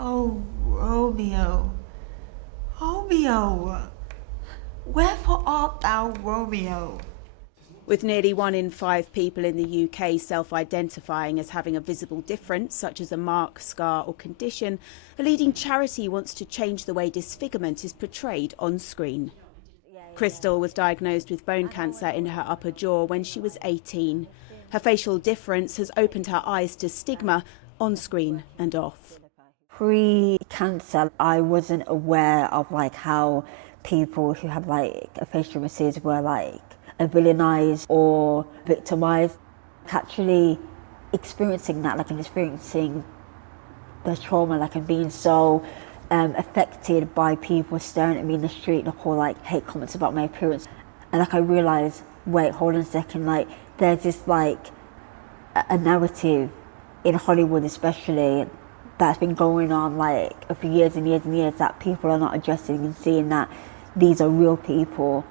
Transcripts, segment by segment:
Oh, Romeo, Romeo, wherefore art thou Romeo? With nearly 1 in 5 people in the UK self-identifying as having a visible difference, such as a mark, scar or condition, a leading charity wants to change the way disfigurement is portrayed on screen. Crystal was diagnosed with bone cancer in her upper jaw when she was 18. Her facial difference has opened her eyes to stigma on screen and off. Pre-cancer, I wasn't aware of how people who have facial differences were villainized or victimized. Actually experiencing that, and experiencing the trauma, and being so affected by people staring at me in the street or hate comments about my appearance, and I realized, wait, hold on a second, there's this a narrative in Hollywood especially that's been going on for years and years and years that people are not addressing and seeing that these are real people.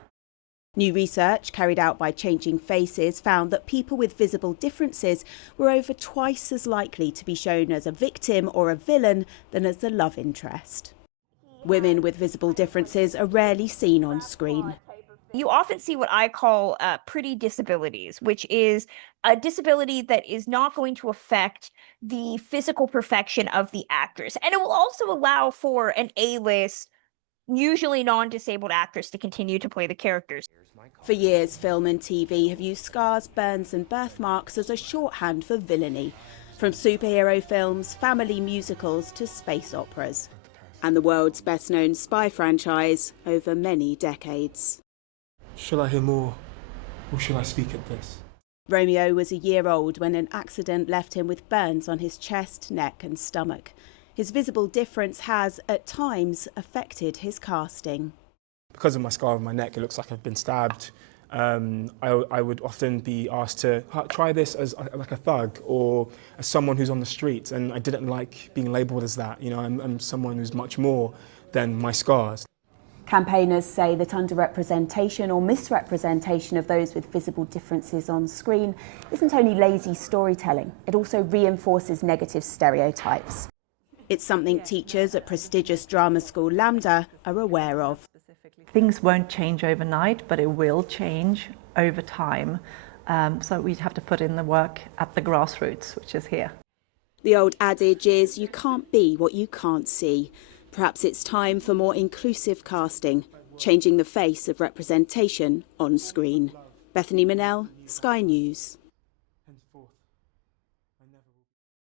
New research carried out by Changing Faces found that people with visible differences were over twice as likely to be shown as a victim or a villain than as the love interest. Women with visible differences are rarely seen on screen. You often see what I call pretty disabilities, which is a disability that is not going to affect the physical perfection of the actress. And it will also allow for an A-list, usually non-disabled actress to continue to play the characters. For years, film and TV have used scars, burns and birthmarks as a shorthand for villainy, from superhero films, family musicals to space operas, and the world's best-known spy franchise over many decades. Shall I hear more, or shall I speak at this? Romeo was a year old when an accident left him with burns on his chest, neck and stomach. His visible difference has, at times, affected his casting. Because of my scar on my neck, it looks like I've been stabbed. I would often be asked to try this as a thug or as someone who's on the street, and I didn't like being labelled as that. I'm someone who's much more than my scars. Campaigners say that underrepresentation or misrepresentation of those with visible differences on screen isn't only lazy storytelling, it also reinforces negative stereotypes. It's something teachers at prestigious drama school LAMDA are aware of. Things won't change overnight, but it will change over time. So we have to put in the work at the grassroots, which is here. The old adage is, you can't be what you can't see. Perhaps it's time for more inclusive casting, changing the face of representation on screen. Bethany Manel, Sky News.